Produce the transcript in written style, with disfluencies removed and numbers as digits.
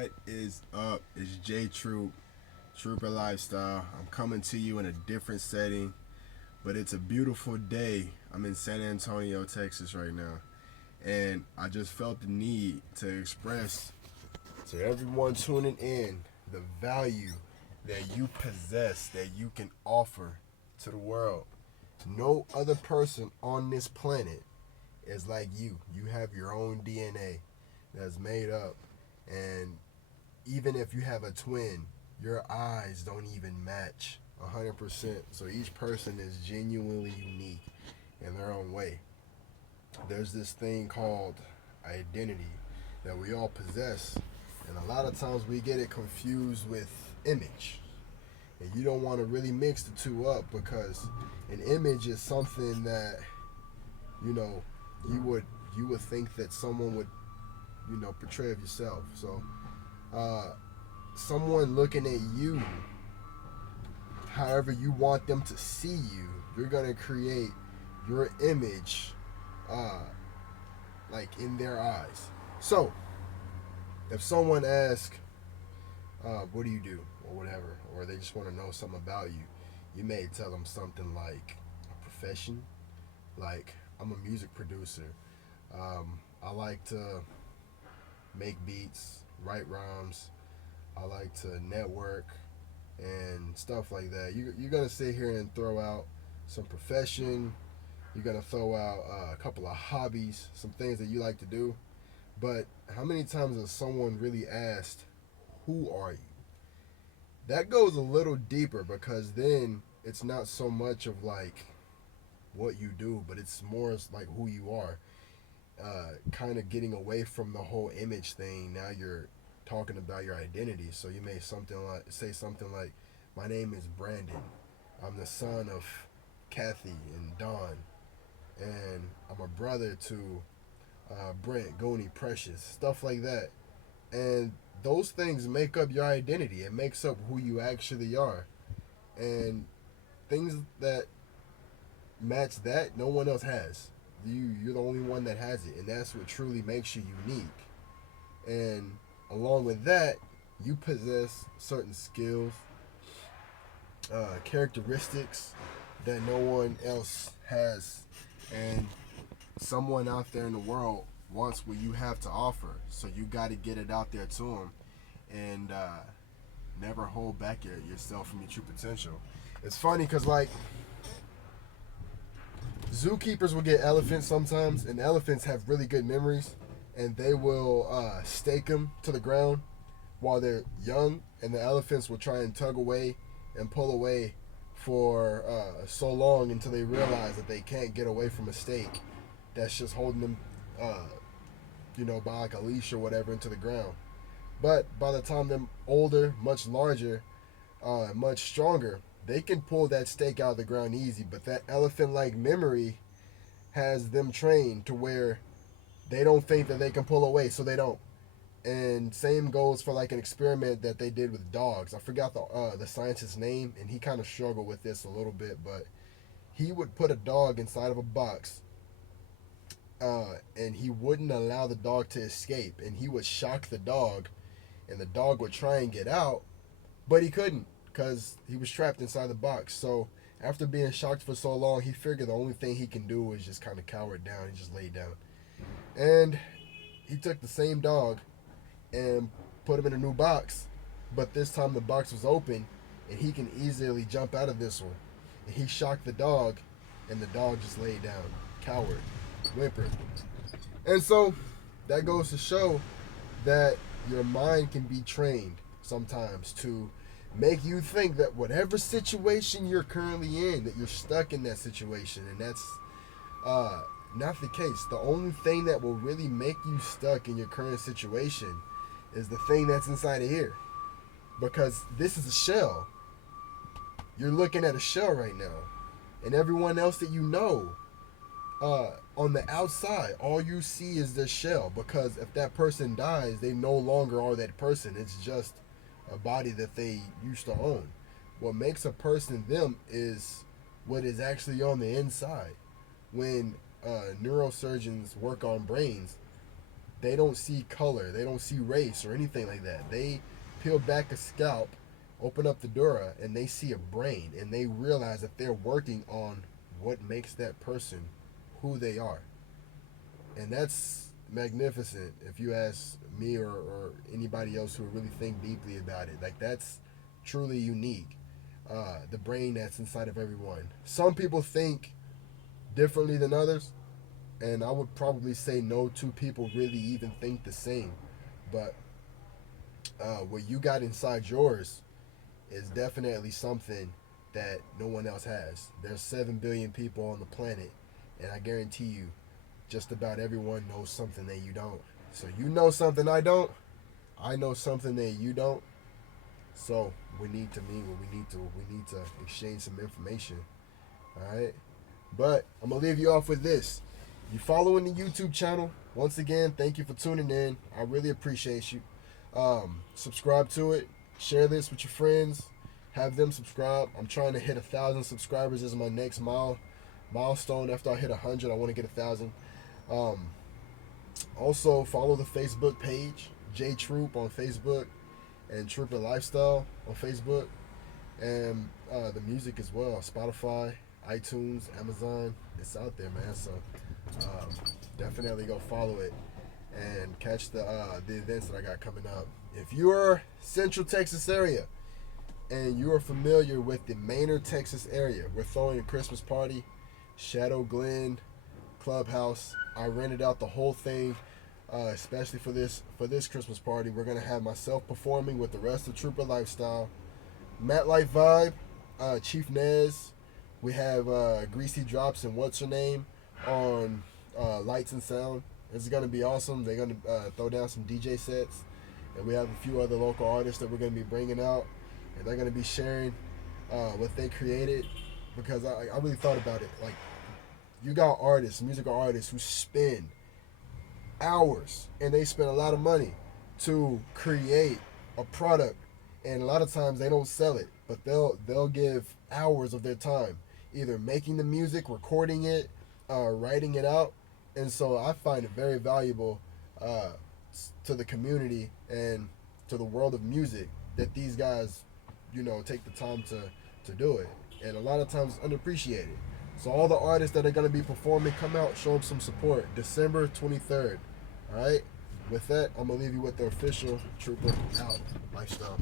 What is up? It's J Troop, Trooper Lifestyle. I'm coming to you in a different setting, but it's a beautiful day. I'm in San Antonio, Texas right now, and I just felt the need to express to everyone tuning in the value that you possess, that you can offer to the world. No other person on this planet is like you. You have your own DNA that's made up, and even if you have a twin, your eyes don't even match 100%. So each person is genuinely unique in their own way. There's this thing called identity that we all possess, and a lot of times we get it confused with image. And you don't want to really mix the two up because an image is something that you know you would you would think that someone would portray of yourself. So uh, someone looking at you however you want them to see you, you're gonna create your image uh, like in their eyes. So if someone asks, what do you do? Or whatever, or they just want to know something about you, you may tell them something like a profession, like I'm a music producer. I like to make beats, write rhymes. I like to network and stuff like that. You're gonna sit here and throw out some profession. You're gonna throw out a couple of hobbies, some things that you like to do. But how many times has someone really asked, "Who are you?" That goes a little deeper because then it's not so much of like what you do, but it's more like who you are. Kind of getting away from the whole image thing. Now you're talking about your identity. So you may say something like, "My name is Brandon. I'm the son of Kathy and Don, and I'm a brother to Brent, Goni, Precious," stuff like that. And those things make up your identity. It makes up who you actually are. And things that match that, no one else has. You're the only one that has it, and that's what truly makes you unique. And along with that, you possess certain skills, characteristics that no one else has, and someone out there in the world wants what you have to offer. So you got to get it out there to them, and never hold back yourself from your true potential. It's funny because like zookeepers will get elephants sometimes, and elephants have really good memories, and they will stake them to the ground while they're young, and the elephants will try and tug away and pull away for so long until they realize that they can't get away from a stake that's just holding them, by like a leash or whatever into the ground. But by the time they're older, much larger, much stronger, they can pull that stake out of the ground easy. But that elephant-like memory has them trained to where they don't think that they can pull away, so they don't. And same goes for like an experiment that they did with dogs. I forgot the scientist's name, and he kind of struggled with this a little bit, but he would put a dog inside of a box, and he wouldn't allow the dog to escape, and he would shock the dog, and the dog would try and get out, but he couldn't because he was trapped inside the box. So after being shocked for so long, he figured the only thing he can do is just kind of cower down and just lay down. And he took the same dog and put him in a new box, but this time the box was open, and he can easily jump out of this one. And he shocked the dog, and the dog just laid down, cowered, whimpered. And so that goes to show that your mind can be trained sometimes to make you think that whatever situation you're currently in, that you're stuck in that situation, and that's not the case. The only thing that will really make you stuck in your current situation is the thing that's inside of here, because this is a shell. You're looking at a shell right now, and everyone else that you know, on the outside, all you see is the shell, because if that person dies, they no longer are that person. It's just a body that they used to own. What makes a person them is what is actually on the inside. When neurosurgeons work on brains, they don't see color, they don't see race or anything like that. They peel back a scalp, open up the dura, and they see a brain, and they realize that they're working on what makes that person who they are. And that's magnificent if you ask me, or anybody else who really think deeply about it. Like, that's truly unique. The brain that's inside of everyone. Some people think differently than others, and I would probably say no two people really even think the same. But what you got inside yours is definitely something that no one else has. There's 7 billion people on the planet, and I guarantee you, just about everyone knows something that you don't. So you know something I don't. I know something that you don't. So we need to meet. We need to exchange some information. All right. But I'm gonna leave you off with this. You following the YouTube channel? Once again, thank you for tuning in. I really appreciate you. Subscribe to it. Share this with your friends. Have them subscribe. I'm trying to hit 1,000 subscribers. This is my next milestone. After I hit 100, I want to get 1,000. Also, follow the Facebook page, J Troop on Facebook, and Trooper Lifestyle on Facebook, and the music as well. Spotify, iTunes, Amazon. It's out there, man. So definitely go follow it and catch the events that I got coming up. If you're Central Texas area and you are familiar with the Maynard, Texas area, we're throwing a Christmas party, Shadow Glen Clubhouse. I rented out the whole thing, especially for this Christmas party. We're gonna have myself performing with the rest of Trooper Lifestyle, Matt Light Vibe, Chief Nez. We have Greasy Drops and What's Her Name on Lights and Sound. It's gonna be awesome. They're gonna throw down some DJ sets, and we have a few other local artists that we're gonna be bringing out, and they're gonna be sharing what they created. Because I really thought about it. Like, you got artists, musical artists, who spend hours and they spend a lot of money to create a product, and a lot of times they don't sell it, but they'll give hours of their time either making the music, recording it, writing it out. And so I find it very valuable to the community and to the world of music that these guys, take the time to do it. And a lot of times it's unappreciated. So all the artists that are going to be performing, come out, show them some support. December 23rd. All right? With that, I'm going to leave you with the official Trooper Out Lifestyle.